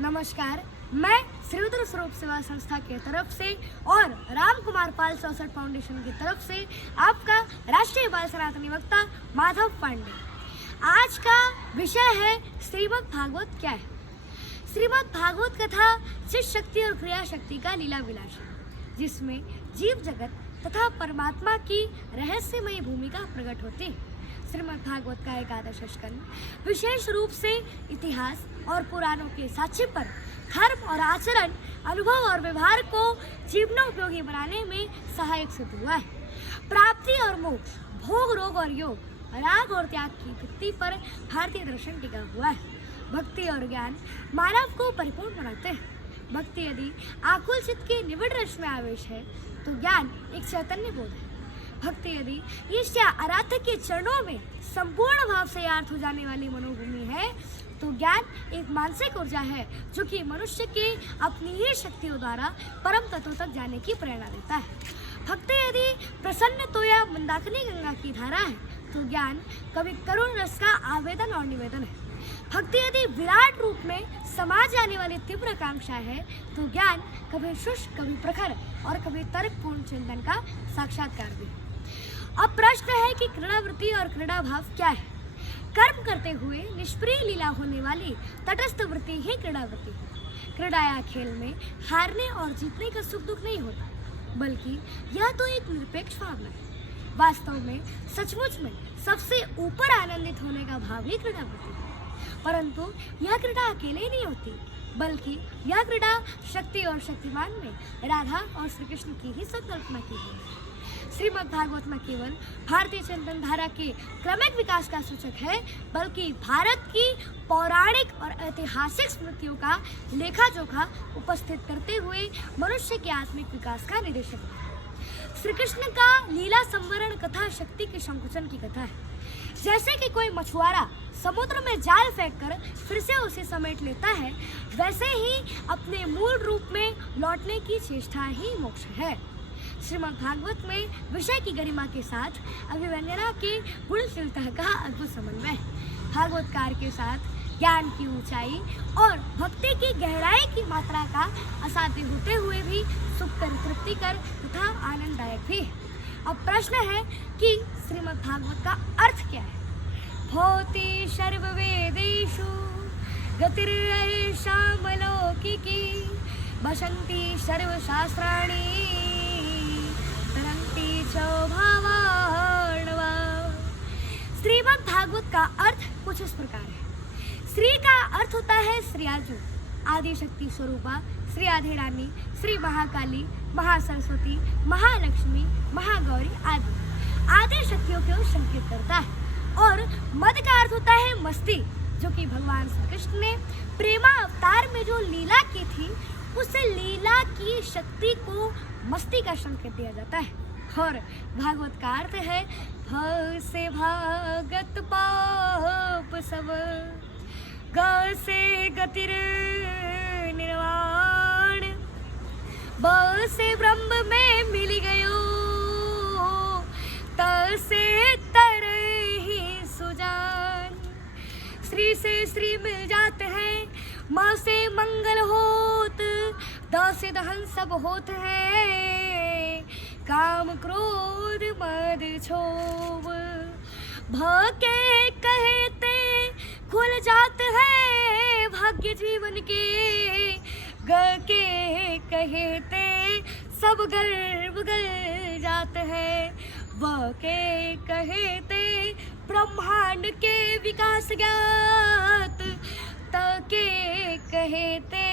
नमस्कार, मैं श्री रुद्र स्वरूप सेवा संस्था के तरफ से और राम कुमार पाल 64 फाउंडेशन की तरफ से आपका राष्ट्रीय बाल सनातनी वक्ता माधव पांडे। आज का विषय है श्रीमद् भागवत क्या है। श्रीमद् भागवत कथा चित शक्ति और क्रिया शक्ति का लीला विलास है, जिसमें जीव जगत तथा परमात्मा की रहस्यमयी भूमिका प्रकट होती है। श्रीमद् भागवत का 11वां स्कंद विशेष रूप से इतिहास और पुराणों के साक्ष्य पर धर्म और आचरण, अनुभव और व्यवहार को जीवनोपयोगी बनाने में सहायक सिद्ध हुआ है। प्राप्ति और मोक्ष, भोग, रोग और योग, राग और त्याग की भित्ति पर भारतीय दर्शन टिका हुआ है। भक्ति और ज्ञान मानव को परिपूर्ण बनाते हैं। भक्ति यदि आकुल चित्त के निविड़ रस में आवेश है तो ज्ञान एक चैतन्य बोध है। भक्ति यदि ईश या आराध्य के चरणों में संपूर्ण भाव से यार्थ हो जाने वाली मनोभूमि है तो ज्ञान एक मानसिक ऊर्जा है जो कि मनुष्य के अपनी ही शक्तियों द्वारा परम तत्व तक जाने की प्रेरणा देता है। भक्ति यदि प्रसन्न तो या मंदाकिनी गंगा की धारा है तो ज्ञान कभी करुण रस का आवेदन और निवेदन है। भक्ति यदि विराट रूप में समा जाने वाली तीव्र आकांक्षा है तो ज्ञान कभी शुष्क, कभी प्रखर और कभी तर्कपूर्ण चिंतन का साक्षात्कार भी है। अब प्रश्न है कि क्रीड़ावृत्ति और क्रीड़ा भाव क्या है। कर्म करते हुए निष्प्रिय लीला होने वाली तटस्थ वृत्ति ही क्रीड़ावृत्ति है। क्रीड़ा या खेल में हारने और जीतने का सुख दुख नहीं होता, बल्कि यह तो एक निरपेक्ष भावना है। वास्तव में सचमुच में सबसे ऊपर आनंदित होने का भाव ही क्रीड़ावृत्ति है। परंतु यह क्रीड़ा अकेले ही नहीं होती, बल्कि यह क्रीड़ा शक्ति और शक्तिमान में राधा और श्री कृष्ण की ही संकल्पना की गई है। श्रीमद् भागवत न केवल भारतीय चिंतन धारा के क्रमिक विकास का सूचक है, बल्कि भारत की पौराणिक और ऐतिहासिक स्मृतियों का लेखा जोखा उपस्थित करते हुए मनुष्य के आत्मिक विकास का निर्देशक है। श्री कृष्ण का लीला संवरण कथा शक्ति के संकुचन की कथा है। जैसे कि कोई मछुआरा समुद्र में जाल फेंककर फिर से उसे समेट लेता है, वैसे ही अपने मूल रूप में लौटने की चेष्टा ही मोक्ष है। श्रीमद् भागवत में विषय की गरिमा के साथ अभिव्यंजना के गुणशीलता का अद्भुत समन्वय है। भागवतकार के साथ ज्ञान की ऊंचाई और भक्ति की गहराई की मात्रा का असाध्य होते हुए भी सुखकर, तृप्तिकर तथा आनंददायक भी है। अब प्रश्न है कि श्रीमद् भागवत का अर्थ क्या है। भवति सर्ववेदेषु गतिर्यैषां लौकिकी वसन्ति सर्वशास्त्राणि तरन्ति च भावार्णवा। श्रीमद् भागवत का अर्थ कुछ इस प्रकार है। श्री का अर्थ होता है श्रीयाजु, आदि शक्ति स्वरूपा, श्री आधे रानी, श्री महाकाली, महासरस्वती, महालक्ष्मी, महागौरी आदि आदि शक्तियों को संकेत करता है। और मद का अर्थ होता है मस्ती, जो कि भगवान श्री कृष्ण ने प्रेमा अवतार में जो लीला की थी उस लीला की शक्ति को मस्ती का संकेत दिया जाता है। और भागवत का अर्थ है भ से भागत पाप सब, ग से गतिर निर्वाण, ब से ब्रह्म में मिल गयो, त से तर ही सुजान। श्री से श्री मिल जाते हैं, माँ से मंगल होत, द से दहन सब होत है, काम क्रोध मद क्षोभ, भ के कहते खुल जाते हैं भाग्य जीवन के, ग के कहते सब गर्व गल जाते हैं, व के कहते ब्रह्मांड के विकास ज्ञात, त के कहते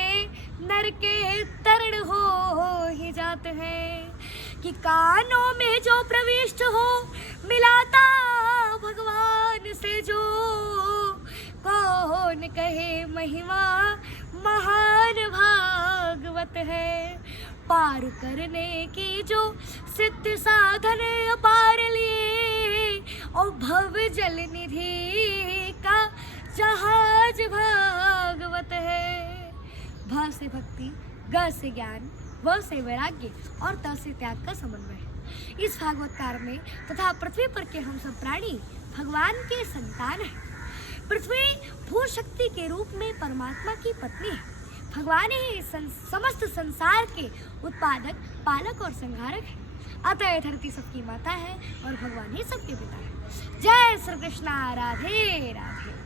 नर के तरण हो ही जाते हैं। कि कानों में जो प्रविष्ट हो मिलाता भगवान से जो, कौन कहे महिमा महान भागवत है। पार करने की जो सिद्ध साधन अपार लिए, और भव जल निधि का जहाज भागवत है। भ से भक्ति, ग से ज्ञान, व से वैराग्य और त से त्याग का समन्वय है। इस भागवतकार में तथा पृथ्वी पर के हम सब प्राणी भगवान के संतान हैं। पृथ्वी भू शक्ति के रूप में परमात्मा की पत्नी है। भगवान ही समस्त संसार के उत्पादक, पालक और संहारक है। अतः यह धरती सबकी माता है और भगवान ही सबके पिता है। जय श्री कृष्णा। राधे राधे।